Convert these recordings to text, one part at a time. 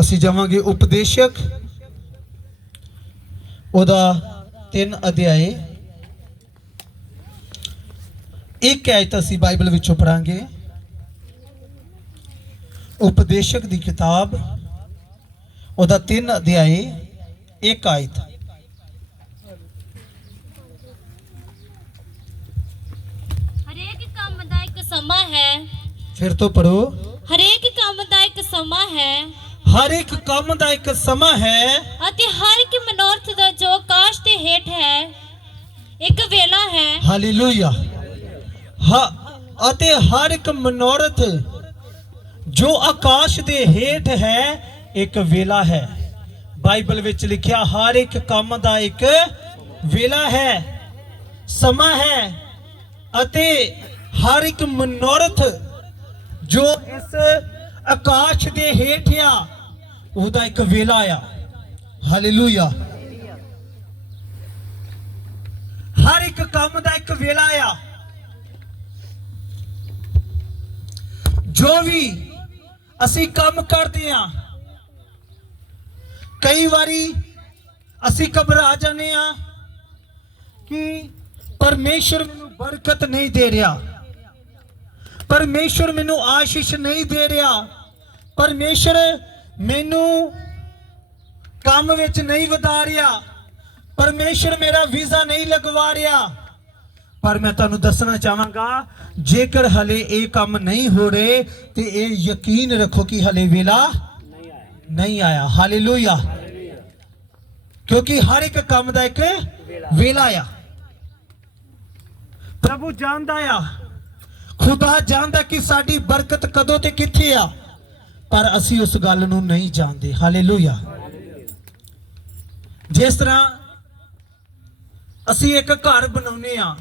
ਅਸੀਂ ਜਾਵਾਂਗੇ ਉਪਦੇਸ਼ਕ। ਉਹਦਾ ਤਿੰਨ ਅਧਿਆਏ। ਇੱਕ ਆਇਤ ਅਸੀਂ ਬਾਈਬਲ ਵਿੱਚੋਂ ਪੜਾਂਗੇ ਉਪਦੇਸ਼ਕ ਦੀ ਕਿਤਾਬ। ਉਹਦਾ ਤਿੰਨ ਅਧਿਆਏ ਇੱਕ ਆਇਤ। ਹਰੇਕ ਕੰਮ ਦਾ ਇੱਕ ਸਮਾਂ ਹੈ। ਫਿਰ ਤੋਂ ਪੜੋ ਹਰੇਕ ਕੰਮ ਦਾ ਇੱਕ ਸਮਾਂ ਹੈ। ਹਰ ਇੱਕ ਕੰਮ ਦਾ ਇੱਕ ਸਮਾਂ ਹੈ। ਅਤੇ ਹਰ ਇੱਕ ਮਨੋਰਥ ਦਾ ਜੋ ਆਕਾਸ਼ ਦੇ ਹੇਠ ਹੈ ਇੱਕ ਵੇਲਾ ਹੈ। ਹਾਲੇਲੂਇਆ ਹਾਂ ਅਤੇ ਹਰ ਇੱਕ ਮਨੋਰਥ ਜੋ ਆਕਾਸ਼ ਦੇ ਹੇਠ ਹੈ ਇੱਕ ਵੇਲਾ ਹੈ। ਬਾਈਬਲ ਵਿੱਚ ਲਿਖਿਆ ਹਰ ਇੱਕ ਕੰਮ ਦਾ ਇੱਕ ਵੇਲਾ ਹੈ ਸਮਾਂ ਹੈ ਅਤੇ ਹਰ ਇੱਕ ਮਨੋਰਥ ਜੋ ਇਸ ਆਕਾਸ਼ ਦੇ ਹੇਠ ਆ ਉਹਦਾ ਇੱਕ ਵੇਲਾ ਆ। ਹਾਲੇਲੂਇਆ ਹਰ ਇੱਕ ਕੰਮ ਦਾ ਇੱਕ ਵੇਲਾ ਆ। ਜੋ ਵੀ ਅਸੀਂ ਕੰਮ ਕਰਦੇ ਆ, ਕਈ ਵਾਰੀ ਅਸੀਂ ਘਬਰਾ ਜਾਂਦੇ ਆ ਕਿ ਪਰਮੇਸ਼ਰ ਮੈਨੂੰ ਬਰਕਤ ਨਹੀਂ ਦੇ ਰਿਹਾ। ਪਰਮੇਸ਼ਰ ਮੈਨੂੰ ਆਸ਼ੀਸ਼ ਨਹੀਂ ਦੇ ਰਿਹਾ। ਪਰਮੇਸ਼ਰ ਮੈਨੂੰ ਕੰਮ ਵਿੱਚ ਨਹੀਂ ਵਧਾ ਰਿਹਾ ਪਰਮੇਸ਼ਰ ਮੇਰਾ ਵੀਜ਼ਾ ਨਹੀਂ ਲਗਵਾ ਰਿਹਾ। ਪਰ ਮੈਂ ਤੁਹਾਨੂੰ ਦੱਸਣਾ ਚਾਹਾਂਗਾ, ਜੇਕਰ ਹਲੇ ਇਹ ਕੰਮ ਨਹੀਂ ਹੋ ਰਹੇ, ਤੇ ਇਹ ਯਕੀਨ ਰੱਖੋ ਕਿ ਹਲੇ ਵੇਲਾ ਨਹੀਂ ਆਇਆ। ਹਾਲੇਲੂਇਆ। ਕਿਉਂਕਿ ਹਰ ਇੱਕ ਕੰਮ ਦਾ ਇੱਕ ਵੇਲਾ ਆ। ਪ੍ਰਭੂ ਜਾਣਦਾ ਆ। ਖੁਦਾ ਜਾਣਦਾ ਕਿ ਸਾਡੀ ਬਰਕਤ ਕਦੋਂ ਤੇ ਕਿੱਥੇ ਆ। ਪਰ ਅਸੀਂ ਉਸ ਗੱਲ ਨੂੰ ਨਹੀਂ ਜਾਣਦੇ। ਹਾਲੇਲੂਇਆ ਜਿਸ ਤਰ੍ਹਾਂ ਅਸੀਂ ਇੱਕ ਘਰ ਬਣਾਉਨੇ ਆ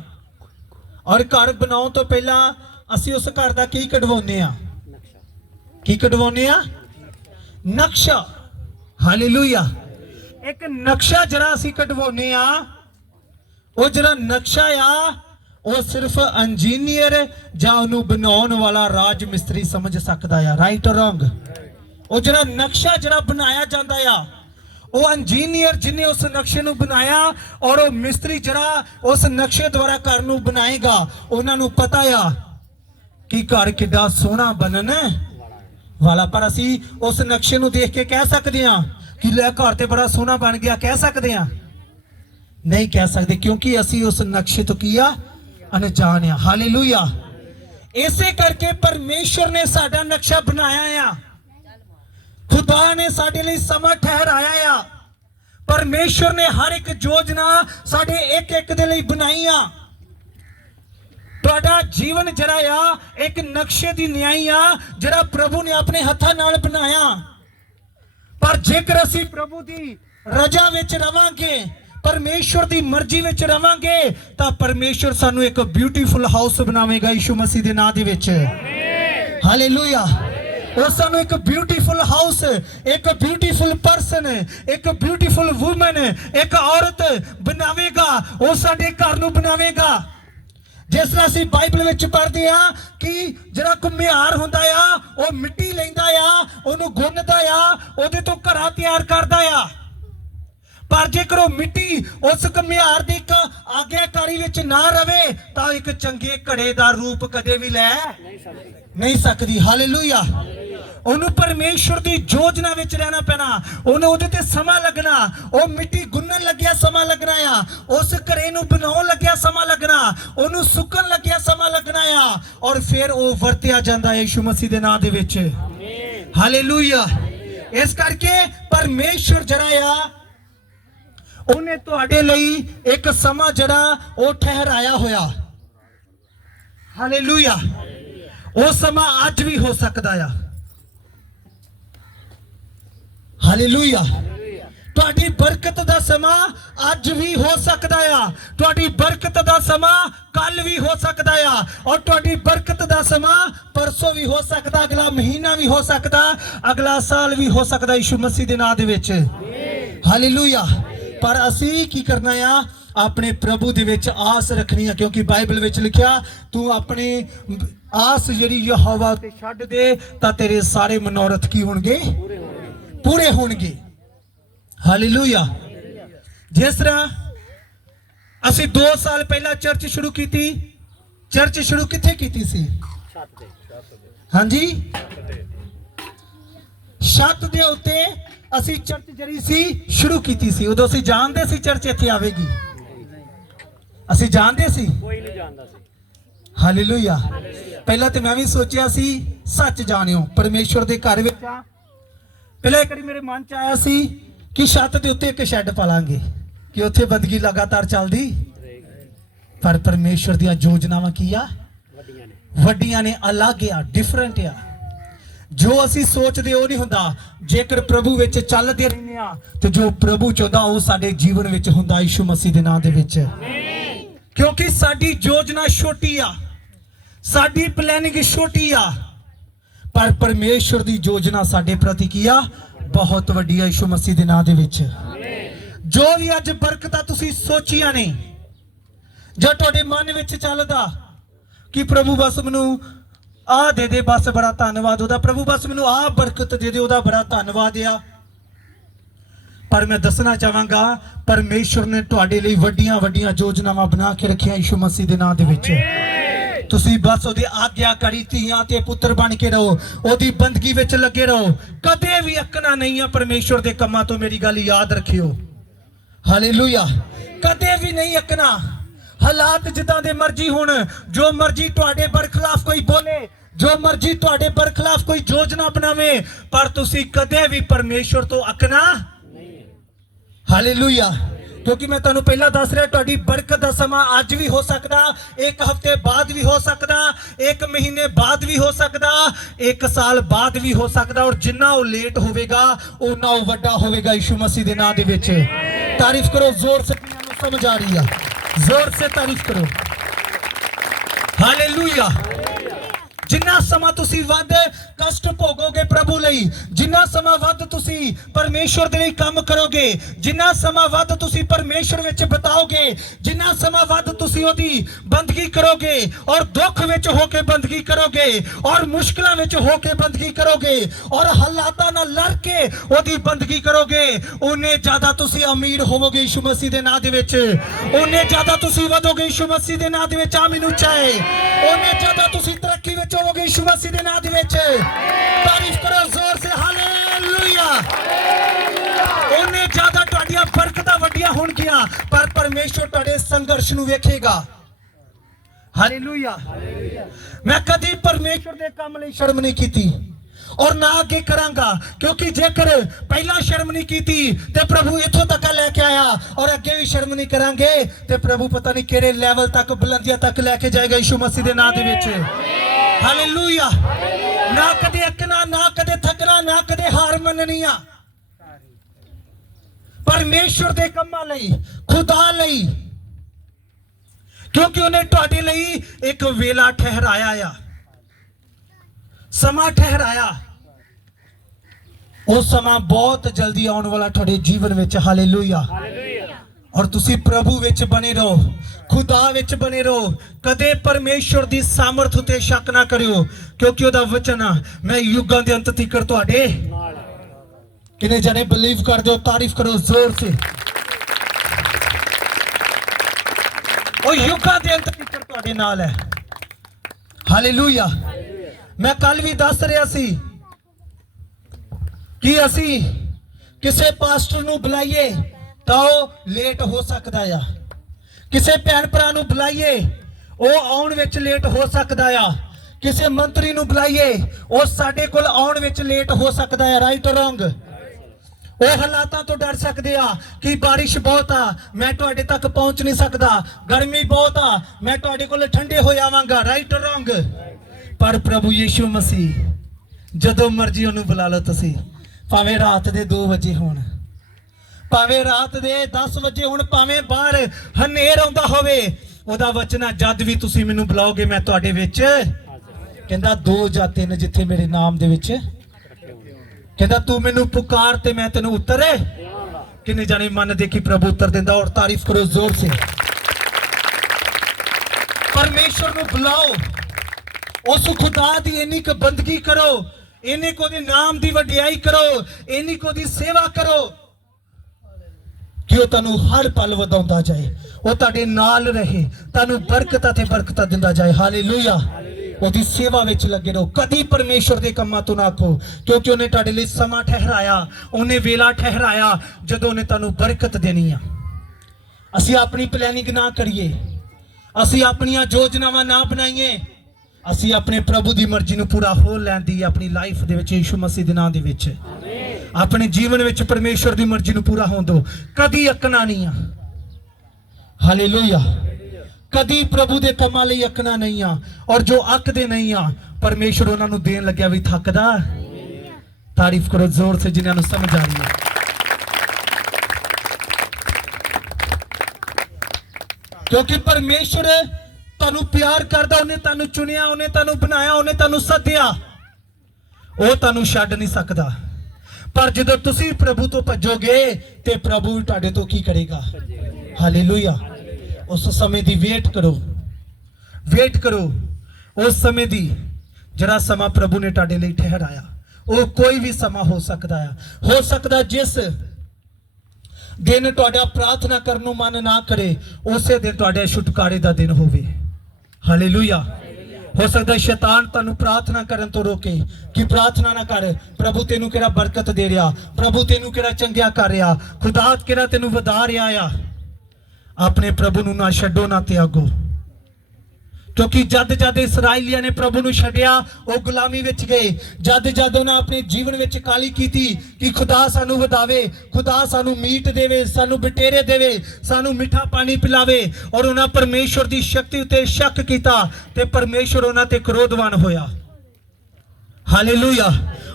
ਔਰ ਘਰ ਬਣਾਉਣ ਤੋਂ ਪਹਿਲਾਂ ਅਸੀਂ ਉਸ ਘਰ ਦਾ ਕੀ ਕਢਵਾਉਂਦੇ ਆ ਕੀ ਕਢਵਾਉਂਦੇ ਆ ਨਕਸ਼ਾ। ਹਾਲੇਲੂਇਆ ਇੱਕ ਨਕਸ਼ਾ ਜਿਹੜਾ ਅਸੀਂ ਕਢਵਾਉਂਦੇ ਆ ਉਹ ਜਿਹੜਾ ਨਕਸ਼ਾ ਆ ਉਹ ਸਿਰਫ ਇੰਜੀਨੀਅਰ ਜਾਂ ਉਹਨੂੰ ਬਣਾਉਣ ਵਾਲਾ ਰਾਜ ਮਿਸਤਰੀ ਸਮਝ ਸਕਦਾ ਆ ਰਾਈਟ অর ਰੋਂਗ ਉਹ ਜਿਹੜਾ ਨਕਸ਼ਾ ਜਿਹੜਾ ਬਣਾਇਆ ਜਾਂਦਾ ਆ, ਉਹ ਇੰਜੀਨੀਅਰ ਜਿਹਨੇ ਉਸ ਨਕਸ਼ੇ ਨੂੰ ਬਣਾਇਆ ਔਰ ਉਹ ਮਿਸਤਰੀ ਜਿਹੜਾ ਉਸ ਨਕਸ਼ੇ ਦੁਆਰਾ ਘਰ ਨੂੰ ਬਣਾਏਗਾ, ਉਹਨਾਂ ਨੂੰ ਪਤਾ ਆ ਕਿ ਘਰ ਕਿੱਡਾ ਸੋਹਣਾ ਬਣਨ ਵਾਲਾ। ਪਰ ਅਸੀਂ ਉਸ ਨਕਸ਼ੇ ਨੂੰ ਦੇਖ ਕੇ ਕਹਿ ਸਕਦੇ ਹਾਂ ਕਿ ਲੈ ਘਰ ਤੇ ਬੜਾ ਸੋਹਣਾ ਬਣ ਗਿਆ, ਕਹਿ ਸਕਦੇ ਹਾਂ। ਨਹੀਂ ਕਹਿ ਸਕਦੇ, ਕਿਉਂਕਿ ਅਸੀਂ ਉਸ ਨਕਸ਼ੇ ਤੋਂ ਕੀ ਆ? ਅਣਜਾਣ ਆ। ਹਾਲੇਲੂਇਆ ਇਸੇ ਕਰਕੇ ਪਰਮੇਸ਼ਰ ਨੇ ਸਾਡਾ ਨਕਸ਼ਾ ਬਣਾਇਆ ਆ। ਖੁਦਾ ਨੇ ਸਾਡੇ ਲਈ ਸਮਾਂ ਠਹਿਰਾਇਆ ਆ। ਪਰਮੇਸ਼ਰ ਨੇ ਹਰ ਇੱਕ ਯੋਜਨਾ ਸਾਡੇ ਇੱਕ ਇੱਕ ਦੇ ਲਈ ਬਣਾਈ ਆ। ਤੁਹਾਡਾ ਜੀਵਨ ਜਿਹੜਾ ਆ, ਇੱਕ ਨਕਸ਼ੇ ਦੀ ਨਿਆਈ ਆ, ਜਿਹੜਾ ਪ੍ਰਭੂ ਨੇ ਆਪਣੇ ਹੱਥਾਂ ਨਾਲ ਬਣਾਇਆ। ਪਰ ਜੇਕਰ ਅਸੀਂ ਪ੍ਰਭੂ ਦੀ ਰਜਾ ਵਿੱਚ ਰਵਾਂਗੇ ਪਰਮੇਸ਼ਵਰ ਦੀ ਮਰਜ਼ੀ ਵਿੱਚ ਰਵਾਂਗੇ, ਤਾਂ ਪਰਮੇਸ਼ਵਰ ਸਾਨੂੰ ਇੱਕ ਬਿਊਟੀਫੁਲ ਹਾਊਸ ਬਣਾਵੇਗਾ ਯਿਸੂ ਮਸੀਹ ਦੇ ਨਾਂ ਦੇ ਵਿੱਚ। ਹਾਲੇਲੂਇਆ ਉਹ ਸਾਨੂੰ ਇੱਕ ਬਿਊਟੀਫੁਲ ਹਾਊਸ ਇੱਕ ਬਿਊਟੀਫੁਲ ਪਰਸਨ ਇੱਕ ਬਿਊਟੀਫੁਲ ਔਮਨ ਇੱਕ ਔਰਤ ਬਣਾਵੇਗਾ, ਉਹ ਸਾਡੇ ਘਰ ਨੂੰ ਬਣਾਵੇਗਾ। ਜਿਸ ਤਰ੍ਹਾਂ ਅਸੀਂ ਬਾਈਬਲ ਵਿੱਚ ਪੜ੍ਹਦੇ ਆ ਕਿ ਜਿਹੜਾ ਘੁਮਿਆਰ ਹੁੰਦਾ ਆ, ਉਹ ਮਿੱਟੀ ਲੈਂਦਾ ਆ, ਉਹਨੂੰ ਗੁੰਨਦਾ ਆ, ਉਹਦੇ ਤੋਂ ਘੜਾ ਤਿਆਰ ਕਰਦਾ ਆ। ਪਰ ਜੇਕਰ ਉਹ ਮਿੱਟੀ ਉਸ ਘੁਮਿਆਰ ਦੀ ਇੱਕ ਆਗਿਆਕਾਰੀ ਵਿੱਚ ਨਾ ਰਵੇ ਤਾਂ ਇੱਕ ਚੰਗੇ ਘੜੇ ਦਾ ਰੂਪ ਕਦੇ ਵੀ ਲੈ ਨਹੀਂ ਸਕਦੀ। ਹਾਲੇਲੂਇਆ ਉਹਨੂੰ ਪਰਮੇਸ਼ਵਰ ਦੀ ਯੋਜਨਾ ਵਿੱਚ ਰਹਿਣਾ ਪੈਣਾ ਉਹਨੂੰ ਉਹਦੇ ਤੇ ਸਮਾਂ ਲੱਗਣਾ ਉਹ ਮਿੱਟੀ ਗੁੰਨਣ ਲੱਗਿਆ ਸਮਾਂ ਲੱਗਣਾ ਆ ਉਸ ਘਰੇ ਨੂੰ ਬਣਾਉਣ ਲੱਗਿਆ ਸਮਾਂ ਲੱਗਣਾ ਉਹਨੂੰ ਸੁੱਕਣ ਲੱਗਿਆ ਸਮਾਂ ਲੱਗਣਾ ਆ ਔਰ ਫਿਰ ਉਹ ਵਰਤਿਆ ਜਾਂਦਾ ਯਿਸੂ ਮਸੀਹ ਦੇ ਨਾਮ ਦੇ ਵਿੱਚ। ਹਾਲੇਲੂਇਆ ਇਸ ਕਰਕੇ ਪਰਮੇਸ਼ਵਰ ਜਿਹੜਾ ਆ ਉਹਨੇ ਤੁਹਾਡੇ ਲਈ ਇੱਕ ਸਮਾਂ ਜਿਹੜਾ ਉਹ ਠਹਿਰਾਇਆ ਹੋਇਆ। ਹਾਲੇਲੂਇਆ ਉਹ ਸਮਾਂ ਅੱਜ ਵੀ ਹੋ ਸਕਦਾ ਆ। ਹਾਲੇਲੂਇਆ ਤੁਹਾਡੀ ਬਰਕਤ ਦਾ ਸਮਾਂ ਅੱਜ ਵੀ ਹੋ ਸਕਦਾ ਆ। ਤੁਹਾਡੀ ਬਰਕਤ ਦਾ ਸਮਾਂ ਕੱਲ ਵੀ ਹੋ ਸਕਦਾ ਆ। ਔਰ ਤੁਹਾਡੀ ਬਰਕਤ ਦਾ ਸਮਾਂ ਪਰਸੋਂ ਵੀ ਹੋ ਸਕਦਾ, ਅਗਲਾ ਮਹੀਨਾ ਵੀ ਹੋ ਸਕਦਾ, ਅਗਲਾ ਸਾਲ ਵੀ ਹੋ ਸਕਦਾ ਯਿਸੂ ਮਸੀਹ ਦੇ ਨਾਮ ਦੇ ਵਿੱਚ। ਹਾਲੇਲੂਇਆ ਪਰ ਅਸੀਂ ਕੀ ਕਰਨਾ ਆ? ਆਪਣੇ ਪ੍ਰਭੂ ਦੇ ਵਿੱਚ ਆਸ ਰੱਖਣੀ ਆ ਕਿਉਂਕਿ ਬਾਈਬਲ ਵਿੱਚ ਲਿਖਿਆ ਤੂੰ ਆਪਣੀ ਆਸ ਜਿਹੜੀ ਯਹੋਵਾ ਤੇ ਛੱਡ ਦੇ ਤਾਂ ਤੇਰੇ ਸਾਰੇ ਮਨੋਰਥ ਕੀ ਹੋਣਗੇ? ਪੂਰੇ ਹੋਣਗੇ। ਹਾਲੇਲੂਇਆ ਜਿਸ ਤਰ੍ਹਾਂ ਅਸੀਂ 2 ਸਾਲ ਪਹਿਲਾਂ ਚਰਚ ਸ਼ੁਰੂ ਕੀਤੀ ਚਰਚ ਸ਼ੁਰੂ ਕਿੱਥੇ ਕੀਤੀ ਸੀ? ਹਾਂਜੀ। ਛੱਤ ਦੇ ਉੱਤੇ ਅਸੀਂ ਚਰਚ ਜਿਹੜੀ ਸੀ ਸ਼ੁਰੂ ਕੀਤੀ ਸੀ। ਉਦੋਂ ਅਸੀਂ ਜਾਣਦੇ ਸੀ ਚਰਚ ਇੱਥੇ ਆਵੇਗੀ। ਅਸੀਂ ਜਾਣਦੇ ਸੀ। ਕੋਈ ਨਹੀਂ ਜਾਣਦਾ ਸੀ। ਹਾਲੇਲੂਇਆ ਪਹਿਲਾਂ ਤੇ ਮੈਂ ਵੀ ਸੋਚਿਆ ਸੀ ਸੱਚ ਜਾਣਿਓ ਪਰਮੇਸ਼ਵਰ ਦੇ ਘਰ ਵਿੱਚ ਪਹਿਲਾਂ ਇੱਕ ਵਾਰੀ ਮੇਰੇ ਮਨ ਚ ਆਇਆ ਸੀ ਕਿ ਛੱਤ ਦੇ ਉੱਤੇ ਇੱਕ ਸ਼ੈੱਡ ਪਾ ਲਾਂਗੇ ਕਿ ਉੱਥੇ ਬੰਦਗੀ ਲਗਾਤਾਰ ਚੱਲਦੀ। ਪਰ ਪਰਮੇਸ਼ਵਰ ਦੀਆਂ ਯੋਜਨਾਵਾਂ ਕੀ ਆ? ਵੱਡੀਆਂ ਨੇ। ਵੱਡੀਆਂ ਨੇ ਅਲੱਗ ਆ ਡਿਫਰੈਂਟ ਆ। ਜੋ ਅਸੀਂ ਸੋਚਦੇ ਉਹ ਨਹੀਂ ਹੁੰਦਾ। ਜੇਕਰ ਪ੍ਰਭੂ ਵਿੱਚ ਚੱਲਦੇ ਰਹਿੰਦੇ ਆ ਤੇ ਜੋ ਪ੍ਰਭੂ ਚਾਹੁੰਦਾ ਉਹ ਸਾਡੇ ਜੀਵਨ ਵਿੱਚ ਹੁੰਦਾ ਯਿਸੂ ਮਸੀਹ ਦੇ ਨਾਮ ਦੇ ਵਿੱਚ। ਕਿਉਂਕਿ ਸਾਡੀ ਯੋਜਨਾ ਛੋਟੀ ਆ, ਸਾਡੀ ਪਲੈਨਿੰਗ ਛੋਟੀ ਆ, ਪਰ ਪਰਮੇਸ਼ਵਰ ਦੀ ਯੋਜਨਾ ਸਾਡੇ ਪ੍ਰਤੀ ਕੀ ਆ? ਬਹੁਤ ਵੱਡੀ ਆ, ਯਿਸੂ ਮਸੀਹ ਦੇ ਨਾਮ ਦੇ ਵਿੱਚ। ਜੋ ਵੀ ਅੱਜ ਬਰਕਤਾਂ ਤੁਸੀਂ ਸੋਚੀਆਂ ਨੇ, ਜੋ ਤੁਹਾਡੇ ਮਨ ਵਿੱਚ ਚੱਲਦਾ ਕਿ ਪ੍ਰਭੂ ਬਸ ਮੈਨੂੰ ਆ ਦੇ ਦੇ ਬਸ ਬੜਾ ਧੰਨਵਾਦ ਉਹਦਾ। ਪ੍ਰਭੂ ਬਸ ਮੈਨੂੰ ਆ ਬਰਕਤ ਦੇ ਦੇ ਉਹਦਾ ਬੜਾ ਧੰਨਵਾਦ ਆ। ਪਰ ਮੈਂ ਦੱਸਣਾ ਚਾਹਾਂਗਾ ਪਰਮੇਸ਼ਵਰ ਨੇ ਤੁਹਾਡੇ ਲਈ ਵੱਡੀਆਂ ਵੱਡੀਆਂ ਯੋਜਨਾਵਾਂ ਬਣਾ ਕੇ ਰੱਖੀਆਂ ਯਿਸੂ ਮਸੀਹ ਦੇ ਨਾਮ ਦੇ ਵਿੱਚ। ਤੁਸੀਂ ਬਸ ਉਹਦੀ ਆਗਿਆਕਾਰੀ ਧੀਆਂ ਤੇ ਪੁੱਤਰ ਬਣ ਕੇ ਰਹੋ ਉਹਦੀ ਬੰਦਗੀ ਵਿੱਚ ਲੱਗੇ ਰਹੋ। ਕਦੇ ਵੀ ਅੱਕਣਾ ਨਹੀਂ ਆ ਪਰਮੇਸ਼ਵਰ ਦੇ ਕੰਮਾਂ ਤੋਂ ਮੇਰੀ ਗੱਲ ਯਾਦ ਰੱਖਿਓ। ਹਾਲੇਲੂਇਆ ਕਦੇ ਵੀ ਨਹੀਂ ਅੱਕਣਾ। ਹਾਲਾਤ ਜਿੱਦਾਂ ਦੇ ਮਰਜ਼ੀ ਹੋਣ ਜੋ ਮਰਜ਼ੀ ਤੁਹਾਡੇ ਬਰਖਲਾਫ ਕੋਈ ਬੋਲੇ ਜੋ ਮਰਜ਼ੀ ਤੁਹਾਡੇ ਬਰਖਲਾਫ ਕੋਈ ਯੋਜਨਾ ਬਣਾਵੇ ਪਰ ਤੁਸੀਂ ਕਦੇ ਵੀ ਪਰਮੇਸ਼ਵਰ ਤੋਂ ਅੱਕਣਾ ਹਾਲੇਲੂਇਆ। ਕਿਉਂਕਿ ਮੈਂ ਤੁਹਾਨੂੰ ਪਹਿਲਾਂ ਦੱਸ ਰਿਹਾ ਤੁਹਾਡੀ ਬਰਕਤ ਦਾ ਸਮਾਂ ਅੱਜ ਵੀ ਹੋ ਸਕਦਾ ਇੱਕ ਹਫ਼ਤੇ ਬਾਅਦ ਵੀ ਹੋ ਸਕਦਾ ਇੱਕ ਮਹੀਨੇ ਬਾਅਦ ਵੀ ਹੋ ਸਕਦਾ ਇੱਕ ਸਾਲ ਬਾਅਦ ਵੀ ਹੋ ਸਕਦਾ ਔਰ ਜਿੰਨਾ ਉਹ ਲੇਟ ਹੋਵੇਗਾ ਉਨਾ ਉਹ ਵੱਡਾ ਹੋਵੇਗਾ ਯਿਸੂ ਮਸੀਹ ਦੇ ਨਾਮ ਦੇ ਵਿੱਚ। ਤਾਰੀਫ ਕਰੋ ਜ਼ੋਰ ਸੇ ਨੂੰ ਸਮਝ ਆ ਰਹੀ ਆ। ਜ਼ੋਰ ਸੇ ਤਾਰੀਫ ਕਰੋ ਹਾਲੇਲੂਇਆ ਜਿੰਨਾ ਸਮਾਂ ਤੁਸੀਂ ਵੱਧ ਕਸ਼ਟ ਭੋਗੋਗੇ ਪ੍ਰਭੂ ਲਈ, ਜਿੰਨਾ ਸਮਾਂ ਵੱਧ ਤੁਸੀਂ ਪਰਮੇਸ਼ਵਰ ਦੇ ਲਈ ਕੰਮ ਕਰੋਗੇ, ਜਿੰਨਾ ਸਮਾਂ ਵੱਧ ਤੁਸੀਂ ਪਰਮੇਸ਼ਵਰ ਵਿੱਚ ਬਿਤਾਓਗੇ, ਜਿੰਨਾ ਸਮਾਂ ਵੱਧ ਤੁਸੀਂ ਉਹਦੀ ਬੰਦਗੀ ਕਰੋਗੇ ਔਰ ਦੁੱਖ ਵਿੱਚ ਹੋ ਕੇ ਬੰਦਗੀ ਕਰੋਗੇ, ਔਰ ਮੁਸ਼ਕਲਾਂ ਵਿੱਚ ਹੋ ਕੇ ਬੰਦਗੀ ਕਰੋਗੇ, ਔਰ ਹਾਲਾਤਾਂ ਨਾਲ ਲੜ ਕੇ ਉਹਦੀ ਬੰਦਗੀ ਕਰੋਗੇ ਉਹਨੇ ਜ਼ਿਆਦਾ ਤੁਸੀਂ ਅਮੀਰ ਹੋਵੋਗੇ ਯਿਸੂ ਮਸੀਹ ਦੇ ਨਾਂ ਦੇ ਵਿੱਚ। ਉਹਨੇ ਜ਼ਿਆਦਾ ਤੁਸੀਂ ਵਧੋਗੇ ਯਿਸੂ ਮਸੀਹ ਦੇ ਨਾਂ ਦੇ ਵਿੱਚ, ਆਮੀਨ ਉਚਾਏ ਉਹਨੇ ਜ਼ਿਆਦਾ ਤੁਸੀਂ ਤਰੱਕੀ ਵਿੱਚ ਹੋਵੋਗੇ ਯਿਸੂ ਮਸੀਹ ਦੇ ਨਾਮ ਦੇ ਵਿੱਚ। ਤਾਰੀਫ ਕਰੋ ਜ਼ੋਰ ਸੇ ਹਾਲੇਲੂਇਆ। ਉਹਨੇ ਜ਼ਿਆਦਾ ਤੁਹਾਡੀਆਂ ਬਰਕਤਾਂ ਵੱਡੀਆਂ ਹੋਣਗੀਆਂ ਪਰ ਪਰਮੇਸ਼ਵਰ ਤੁਹਾਡੇ ਸੰਘਰਸ਼ ਨੂੰ ਵੇਖੇਗਾ। ਹਾਲੇਲੂਇਆ। ਮੈਂ ਕਦੀ ਪਰਮੇਸ਼ਵਰ ਦੇ ਕੰਮ ਲਈ ਸ਼ਰਮ ਨਹੀਂ ਕੀਤੀ ਔਰ ਨਾ ਅੱਗੇ ਕਰਾਂਗਾ ਕਿਉਂਕਿ ਜੇਕਰ ਪਹਿਲਾਂ ਸ਼ਰਮ ਨਹੀਂ ਕੀਤੀ ਤੇ ਪ੍ਰਭੂ ਇੱਥੋਂ ਤੱਕ ਲੈ ਕੇ ਆਇਆ ਔਰ ਅੱਗੇ ਵੀ ਸ਼ਰਮ ਨਹੀਂ ਕਰਾਂਗੇ ਤੇ ਪ੍ਰਭੂ ਪਤਾ ਨਹੀਂ ਕਿਹੜੇ ਲੈਵਲ ਤੱਕ ਬੁਲੰਦੀਆਂ ਤੱਕ ਲੈ ਕੇ ਜਾਏਗਾ ਯਿਸੂ ਮਸੀਹ ਦੇ ਨਾਮ ਦੇ ਵਿੱਚ। ਹਾਲੇਲੂਇਆ ਨਾ ਕਦੇ ਅੱਕਣਾ, ਨਾ ਕਦੇ ਥੱਕਣਾ, ਨਾ ਕਦੇ ਹਾਰ ਮੰਨਣੀ ਆ। ਪਰਮੇਸ਼ਵਰ ਦੇ ਕੰਮਾਂ ਲਈ, ਖੁਦਾ ਲਈ। ਕਿਉਂਕਿ ਉਹਨੇ ਤੁਹਾਡੇ ਲਈ ਇੱਕ ਵੇਲਾ ਠਹਿਰਾਇਆ ਆ। ਸਮਾਂ ਠਹਿਰਾਇਆ। ਉਹ ਸਮਾਂ ਬਹੁਤ ਜਲਦੀ ਆਉਣ ਵਾਲਾ ਤੁਹਾਡੇ ਜੀਵਨ ਵਿੱਚ। ਹਾਲੇਲੂਇਆ ਹਾਲੇਲੂਇਆ ਔਰ ਤੁਸੀਂ ਪ੍ਰਭੂ ਵਿੱਚ ਬਣੇ ਰਹੋ, ਖੁਦਾ ਵਿੱਚ ਬਣੇ ਰਹੋ। ਕਦੇ ਪਰਮੇਸ਼ਵਰ ਦੀ ਸਾਮਰਥ ਉਤੇ ਸ਼ੱਕ ਨਾ ਕਰਿਓ, ਕਿਉਂਕਿ ਉਹਦਾ ਵਚਨ ਆ, ਮੈਂ ਯੁੱਗਾਂ ਦੇ ਅੰਤ ਤੀਕਰ ਤੁਹਾਡੇ ਨਾਲ ਕਿਨੇ ਜਣੇ ਬਲੀਵ ਕਰਦੇ ਹੋ, ਤਾਰੀਫ ਕਰੋ ਜ਼ੋਰ ਸੇ ਉਹ ਯੁੱਗਾਂ ਦੇ ਅੰਤ ਤੀਕਰ ਤੁਹਾਡੇ ਨਾਲ ਹੈ। ਹਾਲੇਲੂਇਆ ਮੈਂ ਕੱਲ ਵੀ ਦੱਸ ਰਿਹਾ ਸੀ ਕਿ ਅਸੀਂ ਕਿਸੇ ਪਾਸਟਰ ਨੂੰ ਬੁਲਾਈਏ। ਤਾਂ ਉਹ ਲੇਟ ਹੋ ਸਕਦਾ ਆ ਕਿਸੇ ਭੈਣ ਭਰਾ ਨੂੰ ਬੁਲਾਈਏ ਉਹ ਆਉਣ ਵਿੱਚ ਲੇਟ ਹੋ ਸਕਦਾ ਆ ਕਿਸੇ ਮੰਤਰੀ ਨੂੰ ਬੁਲਾਈਏ ਉਹ ਸਾਡੇ ਕੋਲ ਆਉਣ ਵਿੱਚ ਲੇਟ ਹੋ ਸਕਦਾ ਆ ਰਾਈਟ অর ਰੋਂਗ ਉਹ ਹਾਲਾਤਾਂ ਤੋਂ ਡਰ ਸਕਦੇ ਆ ਕਿ ਬਾਰਿਸ਼ ਬਹੁਤ ਆ ਮੈਂ ਤੁਹਾਡੇ ਤੱਕ ਪਹੁੰਚ ਨਹੀਂ ਸਕਦਾ ਗਰਮੀ ਬਹੁਤ ਆ ਮੈਂ ਤੁਹਾਡੇ ਕੋਲ ਠੰਡੇ ਹੋ ਆਵਾਂਗਾ ਰਾਈਟ অর ਰੋਂਗ ਪਰ ਪ੍ਰਭੂ ਯੀਸ਼ੂ ਮਸੀਹ ਜਦੋਂ ਮਰਜ਼ੀ ਉਹਨੂੰ ਬੁਲਾ ਲਓ ਤੁਸੀਂ ਭਾਵੇਂ ਰਾਤ ਦੇ 2 ਵਜੇ ਹੋਣ ਭਾਵੇਂ ਰਾਤ ਦੇ 10 ਵਜੇ ਹੁਣ, ਭਾਵੇਂ ਬਾਹਰ ਹਨੇਰ ਆਉਂਦਾ ਹੋਵੇ, ਉਹਦਾ ਵਚਨ ਆ, ਜਦ ਵੀ ਤੁਸੀਂ ਮੈਨੂੰ ਬੁਲਾਓਗੇ, ਮੈਂ ਤੁਹਾਡੇ ਵਿੱਚ ਕਹਿੰਦਾ, ਦੋ ਜਾਤੇ ਨੇ ਜਿੱਥੇ ਮੇਰੇ ਨਾਮ ਦੇ ਵਿੱਚ ਕਹਿੰਦਾ, ਤੂੰ ਮੈਨੂੰ ਪੁਕਾਰ ਤੇ ਮੈਂ ਤੈਨੂੰ ਉੱਤਰ। ਕਿੰਨੇ ਜਾਣੇ ਮੰਨਦੇ ਕਿ ਪ੍ਰਭੂ ਉੱਤਰ ਦਿੰਦਾ ਔਰ ਤਾਰੀਫ ਕਰੋ, ਜ਼ੋਰ ਸੇ। ਪਰਮੇਸ਼ਵਰ ਨੂੰ ਬੁਲਾਓ। ਉਸ ਖੁਦਾ ਦੀ ਇੰਨੀ ਕੁ ਬੰਦਗੀ ਕਰੋ। ਇੰਨੀ ਕੋ ਦੇ ਨਾਮ ਦੀ ਵਡਿਆਈ ਕਰੋ। ਇੰਨੀ ਕੋ ਦੀ ਸੇਵਾ ਕਰੋ। ਕਿ ਉਹ ਤੁਹਾਨੂੰ ਹਰ ਪਲ ਵਧਾਉਂਦਾ ਜਾਏ, ਉਹ ਤੁਹਾਡੇ ਨਾਲ ਰਹੇ, ਤੁਹਾਨੂੰ ਬਰਕਤਾਂ ਤੇ ਬਰਕਤਾਂ ਦਿੰਦਾ ਜਾਏ। ਹਾਲੇਲੂਇਆ ਉਹਦੀ ਸੇਵਾ ਵਿੱਚ ਲੱਗੇ ਰਹੋ। ਕਦੀ ਪਰਮੇਸ਼ਵਰ ਦੇ ਕੰਮਾਂ ਤੋਂ ਨਾ ਆਖੋ ਕਿਉਂਕਿ ਉਹਨੇ ਤੁਹਾਡੇ ਲਈ ਸਮਾਂ ਠਹਿਰਾਇਆ, ਉਹਨੇ ਵੇਲਾ ਠਹਿਰਾਇਆ, ਜਦੋਂ ਉਹਨੇ ਤੁਹਾਨੂੰ ਬਰਕਤ ਦੇਣੀ ਆ। ਅਸੀਂ ਆਪਣੀ ਪਲੈਨਿੰਗ ਨਾ ਕਰੀਏ। ਅਸੀਂ ਆਪਣੀਆਂ ਯੋਜਨਾਵਾਂ ਨਾ ਬਣਾਈਏ। ਅਸੀਂ ਆਪਣੇ ਪ੍ਰਭੂ ਦੀ ਮਰਜ਼ੀ ਨੂੰ ਪੂਰਾ ਹੋ ਲੈਣ ਦੀ ਆਪਣੀ ਲਾਈਫ ਦੇ ਵਿੱਚ, ਯੀਸ਼ੂ ਮਸੀਹ ਦੇ ਨਾਮ ਦੇ ਵਿੱਚ। ਆਪਣੇ ਜੀਵਨ ਵਿੱਚ ਪਰਮੇਸ਼ਵਰ ਦੀ ਮਰਜ਼ੀ ਨੂੰ ਪੂਰਾ ਹੋਣ ਦਿਓ। ਕਦੀ ਅੱਕਣਾ ਨਹੀਂ ਆ। ਹਾਲੇਲੂਇਆ ਕਦੀ ਪ੍ਰਭੂ ਦੇ ਕੰਮਾਂ ਲਈ ਅੱਕਣਾ ਨਹੀਂ ਆ ਔਰ ਜੋ ਅੱਕਦੇ ਨਹੀਂ ਆ, ਪਰਮੇਸ਼ਵਰ ਉਹਨਾਂ ਨੂੰ ਦੇਣ ਲੱਗਿਆ ਵੀ ਥੱਕਦਾ। ਤਾਰੀਫ ਕਰੋ, ਜ਼ੋਰ ਸੇ ਜਿਨ੍ਹਾਂ ਨੂੰ ਸਮਝ ਆ ਰਹੀ ਹੈ। ਕਿਉਂਕਿ ਪਰਮੇਸ਼ਵਰ ਤੁਹਾਨੂੰ ਪਿਆਰ ਕਰਦਾ, ਉਹਨੇ ਤੁਹਾਨੂੰ ਚੁਣਿਆ, ਉਹਨੇ ਤੁਹਾਨੂੰ ਬਣਾਇਆ, ਉਹਨੇ ਤੁਹਾਨੂੰ ਸੱਦਿਆ। ਉਹ ਤੁਹਾਨੂੰ ਛੱਡ ਨਹੀਂ ਸਕਦਾ। ਪਰ ਜਦੋਂ ਤੁਸੀਂ ਪ੍ਰਭੂ ਤੋਂ ਭੱਜੋਗੇ ਤੇ ਪ੍ਰਭੂ ਤੁਹਾਡੇ ਤੋਂ ਕੀ ਕਰੇਗਾ? ਹਾਲੇਲੂਇਆ ਉਸ ਸਮੇਂ ਦੀ ਵੇਟ ਕਰੋ। ਵੇਟ ਕਰੋ। ਉਸ ਸਮੇਂ ਦੀ ਜਿਹੜਾ ਸਮਾਂ ਪ੍ਰਭੂ ਨੇ ਤੁਹਾਡੇ ਲਈ ਠਹਿਰਾਇਆ, ਉਹ ਕੋਈ ਵੀ ਸਮਾਂ ਹੋ ਸਕਦਾ ਆ। ਹੋ ਸਕਦਾ ਜਿਸ ਦਿਨ ਤੁਹਾਡਾ ਪ੍ਰਾਰਥਨਾ ਕਰਨ ਨੂੰ ਮਨ ਨਾ ਕਰੇ, ਉਸੇ ਦਿਨ ਤੁਹਾਡੇ ਛੁਟਕਾਰੇ ਦਾ ਦਿਨ ਹੋਵੇ। ਹਾਲੇਲੂਇਆ ਹੋ ਸਕਦਾ ਸ਼ੈਤਾਨ ਤੁਹਾਨੂੰ ਪ੍ਰਾਰਥਨਾ ਕਰਨ ਤੋਂ ਰੋਕੇ ਕਿ ਪ੍ਰਾਰਥਨਾ ਨਾ ਕਰ। ਪ੍ਰਭੂ ਤੈਨੂੰ ਕਿਹੜਾ ਬਰਕਤ ਦੇ ਰਿਹਾ? ਪ੍ਰਭੂ ਤੈਨੂੰ ਕਿਹੜਾ ਚੰਗਿਆ ਕਰ ਰਿਹਾ? ਖੁਦਾ ਕਿਹੜਾ ਤੈਨੂੰ ਵਧਾ ਰਿਹਾ ਆ? ਆਪਣੇ ਪ੍ਰਭੂ ਨੂੰ ਨਾ ਛੱਡੋ, ਨਾ ਤਿਆਗੋ। ਕਿਉਂਕਿ ਜਦ ਜਦ ਇਸرائیਲੀਆਂ ਨੇ ਪ੍ਰਭੂ ਨੂੰ ਛੱਡਿਆ, ਉਹ ਗੁਲਾਮੀ ਵਿੱਚ ਗਏ। ਜਦ ਜਦ ਉਹਨਾਂ ਆਪਣੇ ਜੀਵਨ ਵਿੱਚ ਕਾਲੀ ਕੀਤੀ ਕਿ ਖੁਦਾ ਸਾਨੂੰ ਵਧਾਵੇ, ਖੁਦਾ ਸਾਨੂੰ ਮੀਟ ਦੇਵੇ, ਸਾਨੂੰ ਬਟੇਰੇ ਦੇਵੇ, ਸਾਨੂੰ ਮਿੱਠਾ ਪਾਣੀ ਪਿਲਾਵੇ ਔਰ ਉਹਨਾਂ ਪਰਮੇਸ਼ਵਰ ਦੀ ਸ਼ਕਤੀ ਉਤੇ ਸ਼ੱਕ ਕੀਤਾ ਤੇ ਪਰਮੇਸ਼ਵਰ ਉਹਨਾਂ ਤੇ ਕ੍ਰੋਧਵਾਨ ਹੋਇਆ। ਹਾਲੇਲੂਇਆ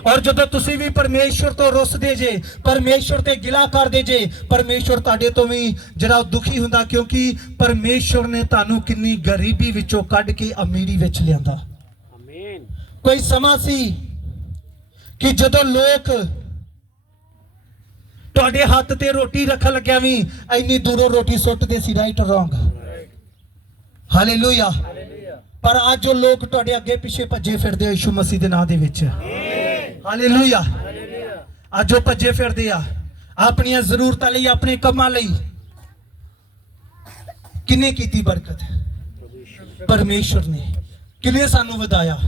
ਔਰ ਜਦੋਂ ਤੁਸੀਂ ਵੀ ਪਰਮੇਸ਼ਵਰ ਤੋਂ ਰੁੱਸਦੇ ਜੇ ਪਰਮੇਸ਼ਵਰ ਤੇ ਗਿਲਾ ਕਰਦੇ ਜੇ ਪਰਮੇਸ਼ਵਰ ਤੁਹਾਡੇ ਤੋਂ ਵੀ ਜਿਹੜਾ ਦੁਖੀ ਹੁੰਦਾ ਕਿਉਂਕਿ ਪਰਮੇਸ਼ਵਰ ਨੇ ਤੁਹਾਨੂੰ ਕਿੰਨੀ ਗਰੀਬੀ ਵਿੱਚੋਂ ਕੱਢ ਕੇ ਅਮੀਰੀ ਵਿੱਚ ਲਿਆਂਦਾ। ਆਮੀਨ ਕੋਈ ਸਮਾਂ ਸੀ ਕਿ ਜਦੋਂ ਲੋਕ ਤੁਹਾਡੇ ਹੱਥ ਤੇ ਰੋਟੀ ਰੱਖਣ ਲੱਗਿਆ ਵੀ ਇੰਨੀ ਦੂਰੋਂ ਰੋਟੀ ਸੁੱਟਦੇ ਸੀ ਰਾਈਟ ਰੋਂਗ ਹਾਲੇਲੂਇਆ ਪਰ ਅੱਜ ਉਹ ਲੋਕ ਤੁਹਾਡੇ ਅੱਗੇ ਪਿੱਛੇ ਭੱਜੇ ਫਿਰਦੇ ਆ ਯਿਸੂ ਮਸੀਹ ਦੇ ਨਾਮ ਦੇ ਵਿੱਚ। ਹਾਲੇਲੂਇਆ ਅੱਜ ਉਹ ਭੱਜੇ ਫਿਰਦੇ ਆ। ਆਪਣੀਆਂ ਜ਼ਰੂਰਤਾਂ ਲਈ ਆਪਣੇ ਕੰਮਾਂ ਲਈ। ਕਿੰਨੇ ਕੀਤੀ ਬਰਕਤ? ਪਰਮੇਸ਼ਵਰ ਨੇ। ਕਿੰਨੇ ਸਾਨੂੰ ਵਧਾਇਆ?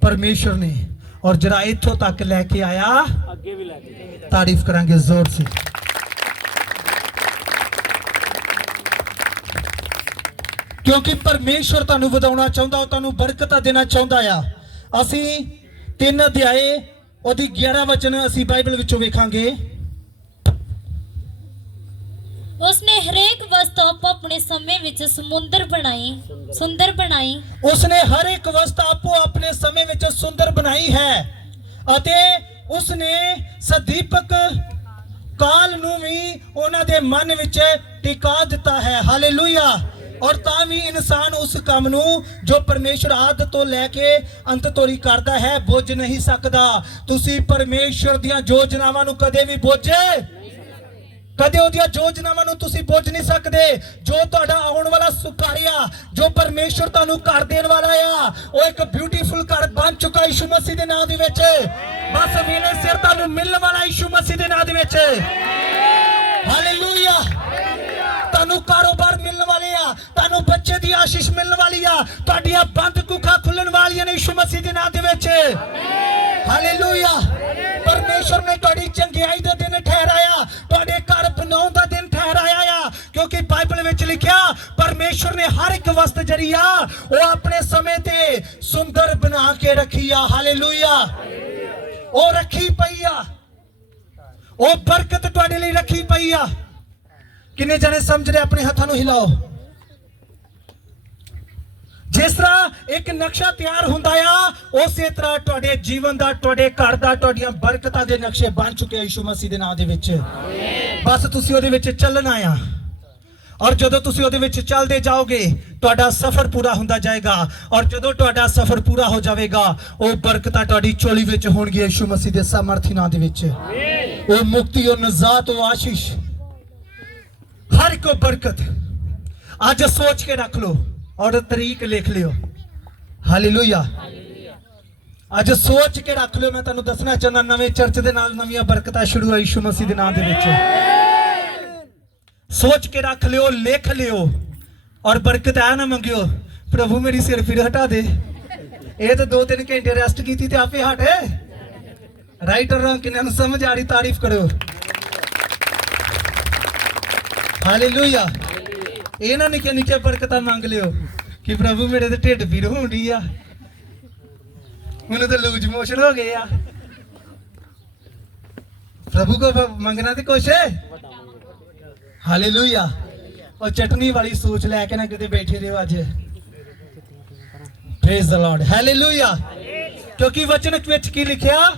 ਪਰਮੇਸ਼ਵਰ ਨੇ। ਔਰ ਜਰਾ ਇੱਥੋਂ ਤੱਕ ਲੈ ਕੇ ਆਇਆ। ਅੱਗੇ ਵੀ ਲੈ ਕੇ। ਤਾਰੀਫ ਕਰਾਂਗੇ ਜ਼ੋਰ ਸੇ। ਕਿਉਂਕਿ ਪਰਮੇਸ਼ਵਰ ਤੁਹਾਨੂੰ ਵਧਾਉਣਾ ਚਾਹੁੰਦਾ ਉਹ ਤੁਹਾਨੂੰ ਬਰਕਤਾਂ ਦੇਣਾ ਚਾਹੁੰਦਾ ਆ। ਅਸੀਂ ਤਿੰਨ ਅਧਿਆਏ ਉਹਦੀ 11 ਵਚਨ ਅਸੀਂ ਬਾਈਬਲ ਵਿੱਚੋਂ ਵੇਖਾਂਗੇ। ਉਸਨੇ ਹਰੇਕ ਵਸਤੂ ਆਪੋ ਆਪਣੇ ਸਮੇਂ ਵਿੱਚ ਸਮੁੰਦਰ ਬਣਾਈ ਸੁੰਦਰ ਬਣਾਈ। ਉਸਨੇ ਹਰ ਇੱਕ ਵਸਤ ਆਪੋ ਆਪਣੇ ਸਮੇਂ ਵਿੱਚ ਸੁੰਦਰ ਬਣਾਈ ਹੈ ਅਤੇ ਉਸਨੇ ਸਦੀਪਕ ਕਾਲ ਨੂੰ ਵੀ ਉਹਨਾਂ ਦੇ ਮਨ ਵਿੱਚ ਟਿਕਾ ਦਿੱਤਾ ਹੈ। ਹਾਲੇਲੂਇਆ। ਔਰ ਤਾਂ ਵੀ ਇਨਸਾਨ ਉਸ ਕੰਮ ਨੂੰ ਜੋ ਪਰਮੇਸ਼ਰ ਆਦ ਤੋਂ ਲੈ ਕੇ ਅੰਤ ਤੋਰੀ ਕਰਦਾ ਹੈ, ਬੁੱਝ ਨਹੀਂ ਸਕਦਾ। ਤੁਸੀਂ ਪਰਮੇਸ਼ਰ ਦੀਆਂ ਯੋਜਨਾਵਾਂ ਨੂੰ ਕਦੇ ਵੀ ਬੁੱਝੇ ਕਦੇ ਉਹਦੀਆਂ ਯੋਜਨਾਵਾਂ ਨੂੰ ਤੁਸੀਂ ਬੁੱਝ ਨਹੀਂ ਸਕਦੇ। ਜੋ ਤੁਹਾਡਾ ਆਉਣ ਵਾਲਾ ਸੁਕਾਰਿਆ ਜੋ ਪਰਮੇਸ਼ਰ ਤੁਹਾਨੂੰ ਕਰ ਦੇਣ ਵਾਲਾ ਆ ਉਹ ਇੱਕ ਬਿਊਟੀਫੁਲ ਘਰ ਬਣ ਚੁੱਕਾ ਯਿਸੂ ਮਸੀਹ ਦੇ ਨਾਮ ਦੇ ਵਿੱਚ। ਬਸ ਮੇਰੇ ਸਿਰ ਤੁਹਾਨੂੰ ਮਿਲਣ ਵਾਲਾ ਯਿਸੂ ਮਸੀਹ ਦੇ ਨਾਮ ਦੇ ਵਿੱਚ। ਹਾਲੇਲੂਇਆ ਤੁਹਾਨੂੰ ਕਾਰੋਬਾਰ ਮਿਲਣ ਵਾਲੇ ਆ, ਤੁਹਾਨੂੰ ਬੱਚੇ ਦੀ ਆਸ਼ੀਸ਼ ਮਿਲਣ ਵਾਲੀ ਆ, ਤੁਹਾਡੀਆਂ ਬੰਦ ਕੁੱਖਾਂ ਖੁੱਲਣ ਵਾਲੀਆਂ ਨੇ ਯਿਸੂ ਮਸੀਹ ਦੇ ਨਾਮ ਦੇ ਵਿੱਚ। ਹਾਲੇਲੂਇਆ ਪਰਮੇਸ਼ਰ ਨੇ ਤੁਹਾਡੀ ਚੰਗਿਆਈ ਦਾ ਦਿਨ ਠਹਿਰਾਇਆ, ਤੁਹਾਡੇ ਘਰ ਬਣਾਉਣ ਦਾ ਦਿਨ ਠਹਿਰਾਇਆ ਆ, ਕਿਉਂਕਿ ਬਾਈਬਲ ਵਿੱਚ ਲਿਖਿਆ, ਪਰਮੇਸ਼ਰ ਨੇ ਹਰ ਇੱਕ ਵਸਤ ਜਿਹੜੀ ਆ, ਉਹ ਆਪਣੇ ਸਮੇਂ ਤੇ ਸੁੰਦਰ ਬਣਾ ਕੇ ਰੱਖੀ ਆ। ਹਾਲੇਲੂਇਆ ਉਹ ਰੱਖੀ ਪਈ ਆ। ਉਹ ਬਰਕਤ ਤੁਹਾਡੇ ਲਈ ਰੱਖੀ ਪਈ ਆ। ਕਿੰਨੇ ਜਣੇ ਸਮਝ ਰਹੇ ਆਪਣੇ ਹੱਥਾਂ ਨੂੰ ਹਿਲਾਓ? ਜਿਸ ਤਰ੍ਹਾਂ ਇੱਕ ਨਕਸ਼ਾ ਤਿਆਰ ਹੁੰਦਾ ਆ ਉਸੇ ਤਰ੍ਹਾਂ ਤੁਹਾਡੇ ਜੀਵਨ ਦਾ ਤੁਹਾਡੇ ਘਰ ਦਾ ਤੁਹਾਡੀਆਂ ਬਰਕਤਾਂ ਦੇ ਨਕਸ਼ੇ ਬਣ ਚੁੱਕੇ ਆ ਯਿਸੂ ਮਸੀਹ ਦੇ ਨਾਮ ਦੇ ਵਿੱਚ। ਬਸ ਤੁਸੀਂ ਉਹਦੇ ਵਿੱਚ ਚੱਲਣਾ ਆ। ਔਰ ਜਦੋਂ ਤੁਸੀਂ ਉਹਦੇ ਵਿੱਚ ਚੱਲਦੇ ਜਾਓਗੇ ਤੁਹਾਡਾ ਸਫ਼ਰ ਪੂਰਾ ਹੁੰਦਾ ਜਾਏਗਾ। ਔਰ ਜਦੋਂ ਤੁਹਾਡਾ ਸਫ਼ਰ ਪੂਰਾ ਹੋ ਜਾਵੇਗਾ ਉਹ ਬਰਕਤਾਂ ਤੁਹਾਡੀ ਝੋਲੀ ਵਿੱਚ ਹੋਣਗੀਆਂ ਯਿਸੂ ਮਸੀਹ ਦੇ ਸਮਰਥੀ ਨਾਮ ਦੇ ਵਿੱਚ। ਉਹ ਮੁਕਤੀ ਉਹ ਨਜ਼ਾਤ ਉਹ ਆਸ਼ੀਸ਼। ਹਰ ਕੋ ਬਰਕਤ। ਅੱਜ ਸੋਚ ਕੇ ਰੱਖ ਲਓ ਔਰ ਤਰੀਕ ਲਿਖ ਲਿਓ। ਹਾਲੇਲੂਇਆ ਅੱਜ ਸੋਚ ਕੇ ਰੱਖ ਲਿਓ, ਮੈਂ ਤੁਹਾਨੂੰ ਦੱਸਣਾ ਚਾਹੁੰਦਾ, ਨਵੇਂ ਚਰਚ ਦੇ ਨਾਲ ਨਵੀਆਂ ਬਰਕਤਾਂ ਸ਼ੁਰੂ ਹੋਈ ਯਿਸੂ ਮਸੀਹ ਦੇ ਨਾਮ ਦੇ ਵਿੱਚ। ਸੋਚ ਕੇ ਰੱਖ ਲਿਓ, ਲਿਖ ਲਿਓ ਔਰ ਬਰਕਤ ਆ ਨਾ ਮੰਗਿਓ, ਪ੍ਰਭੂ ਮੇਰੀ ਸਿਰ ਫਿਰ ਹਟਾ ਦੇ। ਇਹ ਤਾਂ ਦੋ ਤਿੰਨ ਘੰਟੇ ਰੈਸਟ ਕੀਤੀ ਤੇ ਆਪੇ ਹਟੇ। ਰਾਈਟਰ ਔਰ ਕਿਨਾਂ ਨੂੰ ਸਮਝ ਆ ਰਹੀ, ਤਾਰੀਫ ਕਰੋ ਹਾਲੇਲੂਇਆ। ਇਹ ਨਾ ਨਿੱਕੇ ਨਿੱਕੇ ਬਰਕਤਾਂ ਮੰਗ ਲਿਓ ਕਿ ਪ੍ਰਭੂ ਮੇਰੇ ਤੇ ਢਿੱਡ ਪੀੜ ਹੁੰਦੀ ਆ। ਮੈਨੂੰ ਤਾਂ ਲੂਜ ਮੋਸ਼ਨ ਹੋ ਗਏ ਆ। ਪ੍ਰਭੂ ਕੋ ਬ- ਮੰਗਣਾ ਤੇ ਕੁਛ? ਹਾਲੇਲੂਇਆ। ਉਹ ਚਟਨੀ ਵਾਲੀ ਸੋਚ ਲੈ ਕੇ ਨਾ ਕਿਤੇ ਬੈਠੇ ਰਹੋ ਅੱਜ। Praise the Lord hallelujah. ਕਿਉਂਕਿ ਵਚਨ ਵਿੱਚ ਕੀ ਲਿਖਿਆ?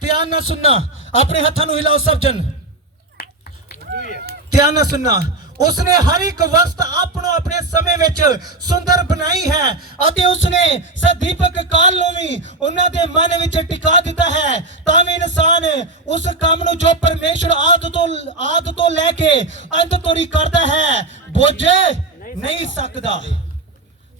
ਧਿਆਨ ਨਾਲ ਸੁਣਨਾ। ਆਪਣੇ ਹੱਥਾਂ ਨੂੰ ਹਿਲਾਓ ਸਭ ਜਨ ਧਿਆਨ ਨਾਲ ਸੁਣਨਾ। ਉਸਨੇ ਹਰ ਇੱਕ ਵਸਤ ਆਪਣੋ ਆਪਣੇ ਸਮੇਂ ਵਿੱਚ ਸੁੰਦਰ ਬਣਾਈ ਹੈ ਅਤੇ ਉਸਨੇ ਸਦੀਪਕ ਕਾਲ ਨੂੰ ਵੀ ਉਹਨਾਂ ਦੇ ਮਨ ਵਿੱਚ ਟਿਕਾ ਦਿੱਤਾ ਹੈ ਤਾਂ ਵੀ ਇਨਸਾਨ ਉਸ ਕੰਮ ਨੂੰ ਜੋ ਪਰਮੇਸ਼ਰ ਆਦ ਤੋਂ ਆਦ ਤੋਂ ਲੈ ਕੇ ਅੰਤ ਤੋਰੀ ਕਰਦਾ ਹੈ ਬੁੱਝ ਨਹੀਂ ਸਕਦਾ।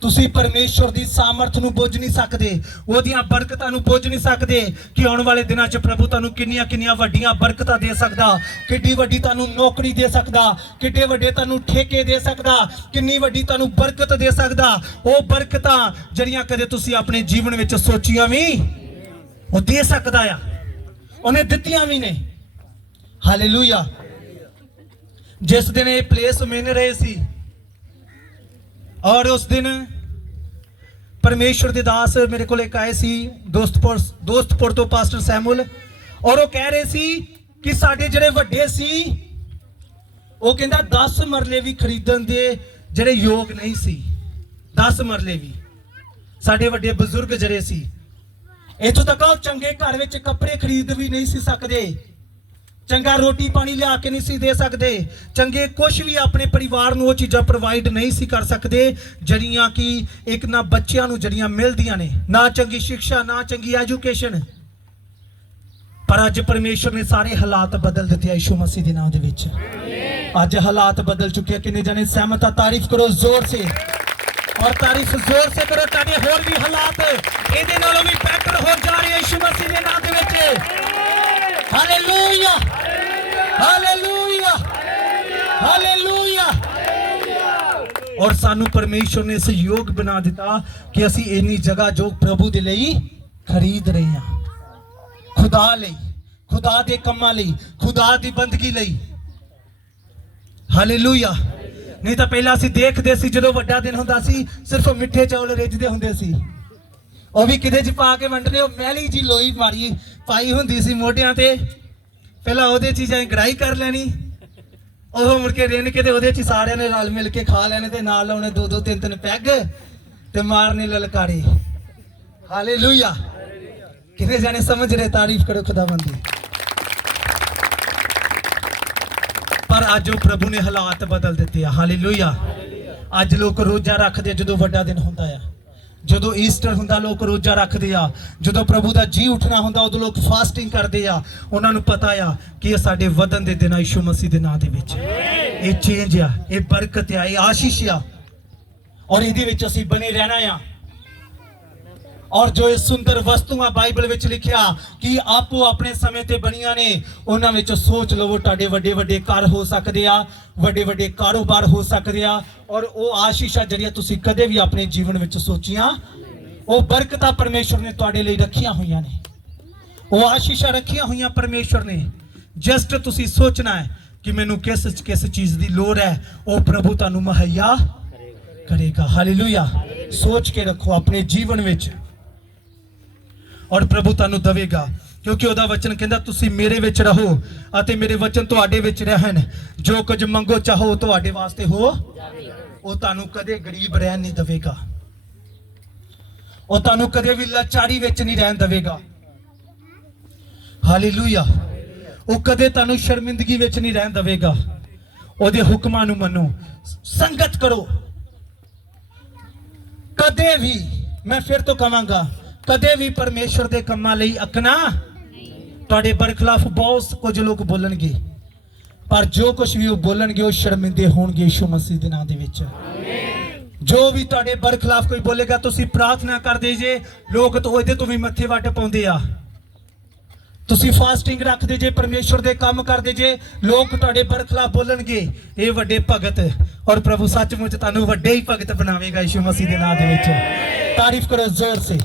ਤੁਸੀਂ ਪਰਮੇਸ਼ਵਰ ਦੀ ਸਾਮਰਥ ਨੂੰ ਬੁੱਝ ਨਹੀਂ ਸਕਦੇ, ਉਹਦੀਆਂ ਬਰਕਤਾਂ ਨੂੰ ਬੁੱਝ ਨਹੀਂ ਸਕਦੇ ਕਿ ਆਉਣ ਵਾਲੇ ਦਿਨਾਂ 'ਚ ਪ੍ਰਭੂ ਤੁਹਾਨੂੰ ਕਿੰਨੀਆਂ ਕਿੰਨੀਆਂ ਵੱਡੀਆਂ ਬਰਕਤਾਂ ਦੇ ਸਕਦਾ, ਕਿੱਡੀ ਵੱਡੀ ਤੁਹਾਨੂੰ ਨੌਕਰੀ ਦੇ ਸਕਦਾ, ਕਿੱਡੇ ਵੱਡੇ ਤੁਹਾਨੂੰ ਠੇਕੇ ਦੇ ਸਕਦਾ, ਕਿੰਨੀ ਵੱਡੀ ਤੁਹਾਨੂੰ ਬਰਕਤ ਦੇ ਸਕਦਾ। ਉਹ ਬਰਕਤਾਂ ਜਿਹੜੀਆਂ ਕਦੇ ਤੁਸੀਂ ਆਪਣੇ ਜੀਵਨ ਵਿੱਚ ਸੋਚੀਆਂ ਵੀ ਉਹ ਦੇ ਸਕਦਾ ਆ। ਉਹਨੇ ਦਿੱਤੀਆਂ ਵੀ ਨੇ। ਹਾਲੇਲੂਇਆ ਜਿਸ ਦਿਨ ਇਹ ਪਲੇਸ ਮਿਲ ਰਹੇ ਸੀ ਔਰ ਉਸ ਦਿਨ ਪਰਮੇਸ਼ਵਰ ਦੇ ਦਾਸ ਮੇਰੇ ਕੋਲ ਇੱਕ ਆਏ ਸੀ ਦੋਸਤਪੁਰ ਦੋਸਤਪੁਰ ਤੋਂ ਪਾਸਟਰ ਸੈਮੂਲ। ਔਰ ਉਹ ਕਹਿ ਰਹੇ ਸੀ ਕਿ ਸਾਡੇ ਜਿਹੜੇ ਵੱਡੇ ਸੀ, ਉਹ ਕਹਿੰਦਾ 10 ਮਰਲੇ ਵੀ ਖਰੀਦਣ ਦੇ ਜਿਹੜੇ ਯੋਗ ਨਹੀਂ ਸੀ। 10 ਮਰਲੇ ਵੀ। ਸਾਡੇ ਵੱਡੇ ਬਜ਼ੁਰਗ ਜਿਹੜੇ ਸੀ, ਇਥੋਂ ਤੱਕ ਉਹ ਚੰਗੇ ਘਰ ਵਿੱਚ ਕੱਪੜੇ ਖਰੀਦ ਵੀ ਨਹੀਂ ਸੀ ਸਕਦੇ। ਚੰਗਾ ਰੋਟੀ ਪਾਣੀ ਲਿਆ ਕੇ ਨਹੀਂ ਸੀ ਦੇ ਸਕਦੇ। ਚੰਗੇ ਕੁਝ ਵੀ ਆਪਣੇ ਪਰਿਵਾਰ ਨੂੰ ਉਹ ਚੀਜ਼ਾਂ ਪ੍ਰੋਵਾਈਡ ਨਹੀਂ ਸੀ ਕਰ ਸਕਦੇ, ਜਿਹੜੀਆਂ ਕਿ ਇੱਕ ਨਾ ਬੱਚਿਆਂ ਨੂੰ ਜਿਹੜੀਆਂ ਮਿਲਦੀਆਂ ਨੇ, ਨਾ ਚੰਗੀ ਸਿੱਖਿਆ, ਨਾ ਚੰਗੀ ਐਜੂਕੇਸ਼ਨ ਪਰ ਅੱਜ ਪਰਮੇਸ਼ਰ ਨੇ ਸਾਰੇ ਹਾਲਾਤ ਬਦਲ ਦਿੱਤੇ ਆ ਯਿਸੂ ਮਸੀਹ ਦੇ ਨਾਮ ਦੇ ਵਿੱਚ। ਅੱਜ ਹਾਲਾਤ ਬਦਲ ਚੁੱਕੇ ਆ, ਕਿੰਨੇ ਜਣੇ ਸਹਿਮਤ ਆ? ਤਾਰੀਫ ਕਰੋ, ਜ਼ੋਰ ਸੇ। ਔਰ ਤਾਰੀਫ ਜ਼ੋਰ ਸੇ ਕਰੋ, ਤੁਹਾਡੇ ਹੋਰ ਵੀ ਹਾਲਾਤ ਇਹਦੇ ਨਾਲੋਂ ਵੀ ਬਿਹਤਰ ਹੋ ਜਾ ਰਹੇ ਯਿਸੂ ਮਸੀਹ ਦੇ ਨਾਮ ਦੇ ਵਿੱਚ। ਹਾਲੇਲੂਇਆ ਹਾਲੇਲੂਇਆ ਔਰ ਸਾਨੂੰ ਪਰਮੇਸ਼ਰ ਨੇ ਸਹਿਯੋਗ ਬਣਾ ਦਿੱਤਾ ਕਿ ਅਸੀਂ ਇੰਨੀ ਜਗ੍ਹਾ ਜੋ ਪ੍ਰਭੂ ਦੇ ਲਈ ਖਰੀਦ ਰਹੇ ਹਾਂ। ਖੁਦਾ ਲਈ, ਖੁਦਾ ਦੇ ਕੰਮਾਂ ਲਈ, ਖੁਦਾ ਦੀ ਬੰਦਗੀ ਲਈ। ਹਾਲੇਲੂਇਆ ਨਹੀਂ ਤਾਂ ਪਹਿਲਾਂ ਅਸੀਂ ਦੇਖਦੇ ਸੀ ਜਦੋਂ ਵੱਡਾ ਦਿਨ ਹੁੰਦਾ ਸੀ, ਸਿਰਫ ਮਿੱਠੇ ਚੌਲ ਰਿੱਝਦੇ ਹੁੰਦੇ ਸੀ। ਉਹ ਵੀ ਕਿਤੇ ਚ ਪਾ ਕੇ ਵੰਡਨੇ ਉਹ ਮਹਿਲੀ ਜੀ ਲੋਈ ਮਾਰੀ ਪਾਈ ਹੁੰਦੀ ਸੀ ਮੋਢਿਆਂ ਤੇ। ਪਹਿਲਾਂ ਉਹਦੇ ਚ ਗੜਾਈ ਕਰ ਲੈਣੀ। ਉਹ ਮੁੜ ਕੇ ਰਿੰਨ ਕੇ ਤੇ ਉਹਦੇ ਚ ਸਾਰਿਆਂ ਨੇ ਰਲ ਮਿਲ ਕੇ ਖਾ ਲੈਣੇ ਤੇ ਨਾਲ ਲਾਉਣੇ ਦੋ ਦੋ ਤਿੰਨ ਤਿੰਨ ਪੈਗ ਤੇ ਮਾਰਨੇ ਲਲਕਾਰੇ। ਹਾਲੇਲੂਇਆ। ਕਿੰਨੇ ਜਾਣੇ ਸਮਝ ਰਹੇ ਤਾਰੀਫ ਕਰੋ ਖੁਦਾਵੰਦ ਦੀ। ਪਰ ਅੱਜ ਉਹ ਪ੍ਰਭੂ ਨੇ ਹਾਲਾਤ ਬਦਲ ਦਿੱਤੇ ਆ। ਹਾਲੇਲੂਇਆ। ਅੱਜ ਲੋਕ ਰੋਜ਼ਾ ਰੱਖਦੇ ਜਦੋਂ ਵੱਡਾ ਦਿਨ ਹੁੰਦਾ ਆ ਜਦੋਂ ਈਸਟਰ ਹੁੰਦਾ, ਲੋਕ ਰੋਜ਼ਾ ਰੱਖਦੇ ਆ। ਜਦੋਂ ਪ੍ਰਭੂ ਦਾ ਜੀ ਉੱਠਣਾ ਹੁੰਦਾ, ਉਦੋਂ ਲੋਕ ਫਾਸਟਿੰਗ ਕਰਦੇ ਆ। ਉਹਨਾਂ ਨੂੰ ਪਤਾ ਆ ਕਿ ਇਹ ਸਾਡੇ ਵਦਨ ਦੇ ਦਿਨ ਆ, ਯਿਸੂ ਮਸੀਹ ਦੇ ਨਾਂ ਦੇ ਵਿੱਚ। ਇਹ ਚੇਂਜ ਆ, ਇਹ ਬਰਕਤ ਆ, ਇਹ ਆਸ਼ੀਸ਼ ਆ। ਔਰ ਇਹਦੇ ਵਿੱਚ ਅਸੀਂ ਬਣੇ ਰਹਿਣਾ ਆ। ਔਰ ਜੋ ਇਹ ਸੁੰਦਰ ਵਸਤੂਆਂ ਬਾਈਬਲ ਵਿੱਚ ਲਿਖਿਆ ਕਿ ਆਪੋ ਆਪਣੇ ਸਮੇਂ ਤੇ ਬਣੀਆਂ ਨੇ, ਉਹਨਾਂ ਵਿੱਚ ਸੋਚ ਲਵੋ ਤੁਹਾਡੇ ਵੱਡੇ ਵੱਡੇ ਘਰ ਹੋ ਸਕਦੇ ਆ, ਵੱਡੇ ਵੱਡੇ ਕਾਰੋਬਾਰ ਹੋ ਸਕਦੇ ਆ, ਔਰ ਉਹ ਆਸ਼ੀਸ਼ਾਂ ਜਿਹੜੀਆਂ ਤੁਸੀਂ ਕਦੇ ਵੀ ਆਪਣੇ ਜੀਵਨ ਵਿੱਚ ਸੋਚੀਆਂ, ਉਹ ਬਰਕਤਾਂ ਪਰਮੇਸ਼ਰ ਨੇ ਤੁਹਾਡੇ ਲਈ ਰੱਖੀਆਂ ਹੋਈਆਂ ਨੇ। ਉਹ ਆਸ਼ੀਸ਼ਾਂ ਰੱਖੀਆਂ ਹੋਈਆਂ ਪਰਮੇਸ਼ਰ ਨੇ। ਜਸਟ ਤੁਸੀਂ ਸੋਚਣਾ ਹੈ ਕਿ ਮੈਨੂੰ ਕਿਸ ਕਿਸ ਚੀਜ਼ ਦੀ ਲੋੜ ਹੈ, ਉਹ ਪ੍ਰਭੂ ਤੁਹਾਨੂੰ ਮੁਹੱਈਆ ਕਰੇਗਾ। ਹਾਲੇਲੂਇਆ ਸੋਚ ਕੇ ਰੱਖੋ ਆਪਣੇ ਜੀਵਨ ਵਿੱਚ। ਔਰ ਪ੍ਰਭੂ ਤੁਹਾਨੂੰ ਦੇਵੇਗਾ। ਕਿਉਂਕਿ ਉਹਦਾ ਵਚਨ ਕਹਿੰਦਾ, ਤੁਸੀਂ ਮੇਰੇ ਵਿੱਚ ਰਹੋ ਅਤੇ ਮੇਰੇ ਵਚਨ ਤੁਹਾਡੇ ਵਿੱਚ ਰਹਿਣ। ਜੋ ਕੁਝ ਮੰਗੋ, ਚਾਹੋ, ਉਹ ਤੁਹਾਡੇ ਵਾਸਤੇ ਹੋ ਉਹ ਤੁਹਾਨੂੰ ਕਦੇ ਗਰੀਬ ਰਹਿਣ ਨਹੀਂ ਦੇਵੇਗਾ। ਉਹ ਤੁਹਾਨੂੰ ਕਦੇ ਵੀ ਲਾਚਾਰੀ ਵਿੱਚ ਨਹੀਂ ਰਹਿਣ ਦਵੇਗਾ। ਹਾਲੇਲੂਇਆ ਉਹ ਕਦੇ ਤੁਹਾਨੂੰ ਸ਼ਰਮਿੰਦਗੀ ਵਿੱਚ ਨਹੀਂ ਰਹਿਣ ਦੇਵੇਗਾ। ਉਹਦੇ ਹੁਕਮਾਂ ਨੂੰ ਮੰਨੋ। ਸੰਗਤ ਕਰੋ। ਕਦੇ ਵੀ ਮੈਂ ਫਿਰ ਤੋਂ ਕਵਾਂਗਾ ਕਦੇ ਵੀ ਪਰਮੇਸ਼ਰ ਦੇ ਕੰਮਾਂ ਲਈ ਅਕਣਾ? ਤੁਹਾਡੇ ਬਰਖਲਾਫ ਬਹੁਤ ਕੁਝ ਲੋਕ ਬੋਲਣਗੇ। ਪਰ ਜੋ ਕੁਝ ਵੀ ਉਹ ਬੋਲਣਗੇ, ਉਹ ਸ਼ਰਮਿੰਦੇ ਹੋਣਗੇ ਯਿਸੂ ਮਸੀਹ ਦੇ ਨਾਮ ਦੇ ਵਿੱਚ। ਜੋ ਵੀ ਤੁਹਾਡੇ ਬਰਖਲਾਫ ਕੋਈ ਬੋਲੇਗਾ, ਤੁਸੀਂ ਪ੍ਰਾਰਥਨਾ ਕਰਦੇ ਜੇ, ਲੋਕ ਤਾਂ ਇਹਦੇ ਤੋਂ ਵੀ ਮੱਥੇ ਵੱਟ ਪਾਉਂਦੇ ਆ। ਤੁਸੀਂ ਫਾਸਟਿੰਗ ਰੱਖਦੇ ਜੇ, ਪਰਮੇਸ਼ਵਰ ਦੇ ਕੰਮ ਕਰਦੇ ਜੇ, ਲੋਕ ਤੁਹਾਡੇ ਬਰਖਲਾਫ ਬੋਲਣਗੇ। ਇਹ ਵੱਡੇ ਭਗਤ ਔਰ ਪ੍ਰਭੂ ਸੱਚਮੁੱਚ ਤੁਹਾਨੂੰ ਵੱਡੇ ਹੀ ਭਗਤ ਬਣਾਵੇਗਾ ਯਿਸੂ ਮਸੀਹ ਦੇ ਨਾਮ ਦੇ ਵਿੱਚ। ਤਾਰੀਫ ਕਰੋ ਜ਼ੋਰ ਸੇ।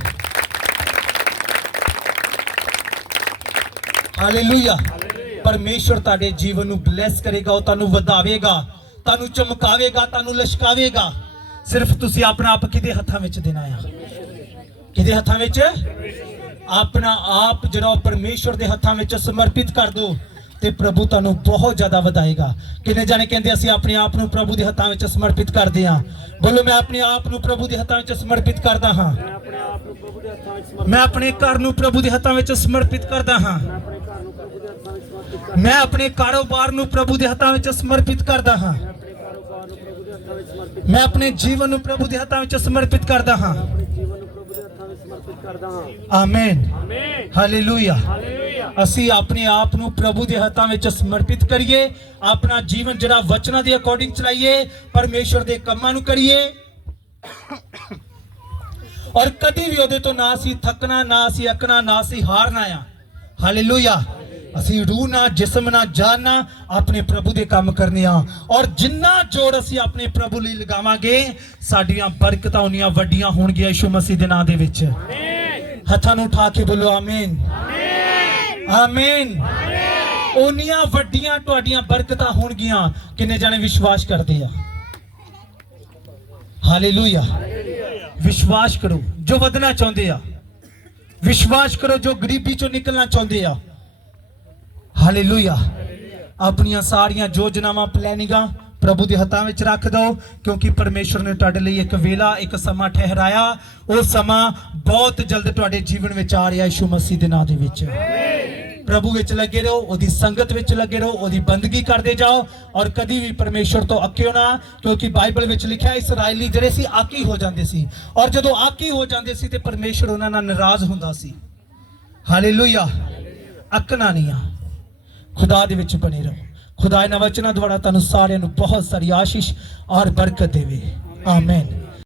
ਹਾਲੇਲੂਇਆ ਪਰਮੇਸ਼ਵਰ ਤੁਹਾਡੇ ਜੀਵਨ ਨੂੰ ਬਲੈਸ ਕਰੇਗਾ, ਉਹ ਤੁਹਾਨੂੰ ਵਧਾਵੇਗਾ, ਤੁਹਾਨੂੰ ਚਮਕਾਵੇਗਾ, ਤੁਹਾਨੂੰ ਲਸ਼ਕਾਵੇਗਾ। ਸਿਰਫ ਤੁਸੀਂ ਆਪਣਾ ਆਪ ਕਿਹਦੇ ਹੱਥਾਂ ਵਿੱਚ ਦੇਣਾ ਆ? ਕਿਹਦੇ ਹੱਥਾਂ ਵਿੱਚ? ਆਪਣਾ ਆਪ ਜਿਹੜਾ ਉਹ ਪਰਮੇਸ਼ਵਰ ਦੇ ਹੱਥਾਂ ਵਿੱਚ ਸਮਰਪਿਤ ਕਰ ਦਿਓ ਤੇ ਪ੍ਰਭੂ ਤੁਹਾਨੂੰ ਬਹੁਤ ਜ਼ਿਆਦਾ ਵਧਾਏਗਾ। ਕਿੰਨੇ ਜਾਣੇ ਕਹਿੰਦੇ ਅਸੀਂ ਆਪਣੇ ਆਪ ਨੂੰ ਪ੍ਰਭੂ ਦੇ ਹੱਥਾਂ ਵਿੱਚ ਸਮਰਪਿਤ ਕਰਦੇ ਹਾਂ? ਬੋਲੋ, ਮੈਂ ਆਪਣੇ ਆਪ ਨੂੰ ਪ੍ਰਭੂ ਦੇ ਹੱਥਾਂ ਵਿੱਚ ਸਮਰਪਿਤ ਕਰਦਾ ਹਾਂ। ਮੈਂ ਆਪਣੇ ਘਰ ਨੂੰ ਪ੍ਰਭੂ ਦੇ ਹੱਥਾਂ ਵਿੱਚ ਸਮਰਪਿਤ ਕਰਦਾ ਹਾਂ। ਮੈਂ ਆਪਣੇ ਕਾਰੋਬਾਰ ਨੂੰ ਪ੍ਰਭੂ ਦੇ ਹੱਥਾਂ ਵਿੱਚ ਸਮਰਪਿਤ ਕਰਦਾ ਹਾਂ। ਮੈਂ ਆਪਣੇ ਜੀਵਨ ਨੂੰ ਪ੍ਰਭੂ ਦੇ ਹੱਥਾਂ ਵਿੱਚ ਸਮਰਪਿਤ ਕਰਦਾ ਹਾਂ। ਸਮਰਪਿਤ ਕਰਦਾ ਹਾਂ ਆਮੇਨ ਆਮੇਨ ਹਾਲੇਲੂਇਆ ਅਸੀਂ ਆਪਣੇ ਆਪ ਨੂੰ ਪ੍ਰਭੂ ਦੇ ਹੱਥਾਂ ਵਿੱਚ ਸਮਰਪਿਤ ਕਰੀਏ ਆਪਣਾ ਜੀਵਨ ਜਿਹੜਾ ਵਚਨਾਂ ਦੇ ਅਕੋਰਡਿੰਗ ਚਲਾਈਏ ਪਰਮੇਸ਼ਵਰ ਦੇ ਕੰਮਾਂ ਨੂੰ ਕਰੀਏ। ਔਰ ਕਦੀ ਵੀ ਉਹਦੇ ਤੋਂ ਨਾ ਅਸੀਂ ਥੱਕਣਾ ਨਾ ਅਸੀਂ ਅੱਕਣਾ ਨਾ ਅਸੀਂ ਹਾਰਨਾ ਆ। ਹਾਲੇਲੂਇਆ ਅਸੀਂ ਰੂਹ ਨਾ ਜਿਸਮ ਨਾ ਜਾਨ ਨਾ ਆਪਣੇ ਪ੍ਰਭੂ ਦੇ ਕੰਮ ਕਰਨੇ ਆ। ਔਰ ਜਿੰਨਾ ਜੋੜ ਅਸੀਂ ਆਪਣੇ ਪ੍ਰਭੂ ਲਈ ਲਗਾਵਾਂਗੇ, ਸਾਡੀਆਂ ਬਰਕਤਾਂ ਉਨੀਆਂ ਵੱਡੀਆਂ ਹੋਣਗੀਆਂ ਯਿਸੂ ਮਸੀਹ ਦੇ ਨਾਂ ਦੇ ਵਿੱਚ। ਹੱਥਾਂ ਨੂੰ ਉਠਾ ਕੇ ਬੋਲੋ, ਆਮੀਨ। ਆਮੀਨ। ਉਨੀਆਂ ਵੱਡੀਆਂ ਤੁਹਾਡੀਆਂ ਬਰਕਤਾਂ ਹੋਣਗੀਆਂ। ਕਿੰਨੇ ਜਾਣੇ ਵਿਸ਼ਵਾਸ ਕਰਦੇ ਆ? ਹਾਲੇਲੂਇਆ। ਵਿਸ਼ਵਾਸ ਕਰੋ, ਜੋ ਵਧਣਾ ਚਾਹੁੰਦੇ ਆ। ਵਿਸ਼ਵਾਸ ਕਰੋ, ਜੋ ਗਰੀਬੀ ਚੋਂ ਨਿਕਲਣਾ ਚਾਹੁੰਦੇ ਆ। ਹਾਲੇਲੂਇਆ ਆਪਣੀਆਂ ਸਾਰੀਆਂ ਯੋਜਨਾਵਾਂ ਪਲੈਨਿੰਗਾਂ ਪ੍ਰਭੂ ਦੇ ਹੱਥਾਂ ਵਿੱਚ ਰੱਖ ਦਿਓ, ਕਿਉਂਕਿ ਪਰਮੇਸ਼ਰ ਨੇ ਤੁਹਾਡੇ ਲਈ ਇੱਕ ਵੇਲਾ, ਇੱਕ ਸਮਾਂ ਠਹਿਰਾਇਆ। ਉਹ ਸਮਾਂ ਬਹੁਤ ਜਲਦ ਤੁਹਾਡੇ ਜੀਵਨ ਵਿੱਚ ਆ ਰਿਹਾ ਯਿਸੂ ਮਸੀਹ ਦੇ ਨਾਂ ਦੇ ਵਿੱਚ। ਪ੍ਰਭੂ ਵਿੱਚ ਲੱਗੇ ਰਹੋ, ਉਹਦੀ ਸੰਗਤ ਵਿੱਚ ਲੱਗੇ ਰਹੋ, ਉਹਦੀ ਬੰਦਗੀ ਕਰਦੇ ਜਾਓ ਔਰ ਕਦੀ ਵੀ ਪਰਮੇਸ਼ਰ ਤੋਂ ਅੱਕਿਓ ਨਾ, ਕਿਉਂਕਿ ਬਾਈਬਲ ਵਿੱਚ ਲਿਖਿਆ ਇਸرائیਲੀ ਜਿਹੜੇ ਸੀ ਆਕੀ ਹੋ ਜਾਂਦੇ ਸੀ। ਔਰ ਜਦੋਂ ਆਕੀ ਹੋ ਜਾਂਦੇ ਸੀ ਤੇ ਪਰਮੇਸ਼ਰ ਉਹਨਾਂ ਨਾਲ ਨਾਰਾਜ਼ ਹੁੰਦਾ ਸੀ। ਹਾਲੇਲੂਇਆ ਅੱਕਣਾ ਨਹੀਂ। ਆ ਖੁਦਾ ਦੇ ਵਿੱਚ ਬਣੇ ਰਹੋ। ਖੁਦਾ ਇਹਨਾਂ ਵਚਨਾਂ ਦੁਆਰਾ ਤੁਹਾਨੂੰ ਸਾਰਿਆਂ ਨੂੰ ਬਹੁਤ ਸਾਰੀ ਆਸ਼ੀਸ਼ ਔਰ ਬਰਕਤ ਦੇਵੇ। ਆਮੇਨ।